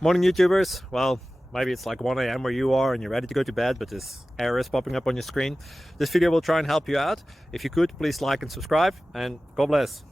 Morning, YouTubers. Well, maybe it's like 1 a.m. where you are and you're ready to go to bed, but this error is popping up on your screen. This video will try and help you out. If you could, please like and subscribe, and God bless.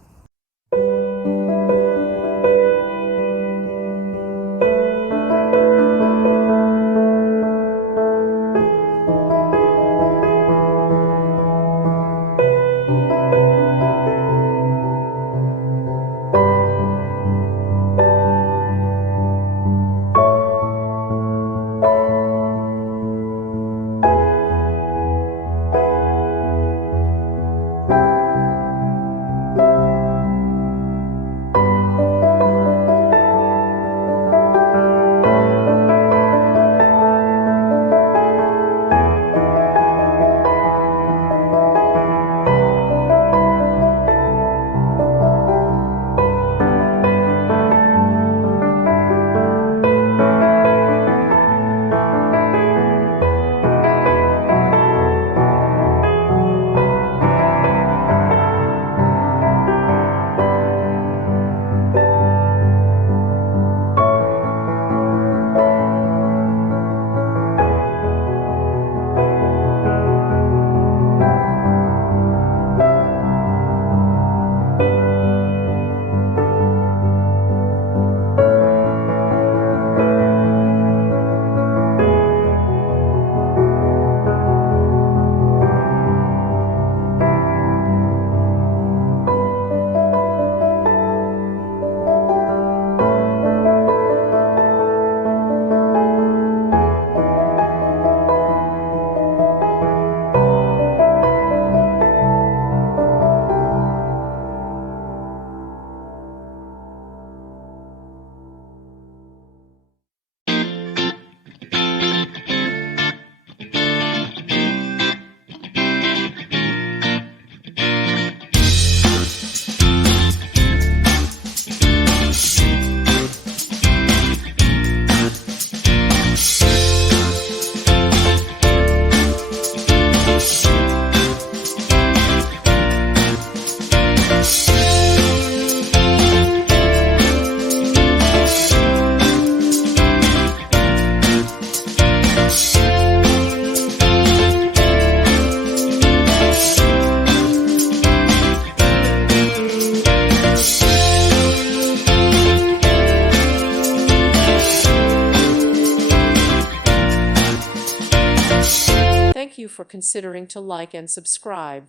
Thank you for considering to like and subscribe.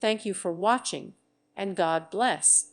Thank you for watching, and God bless.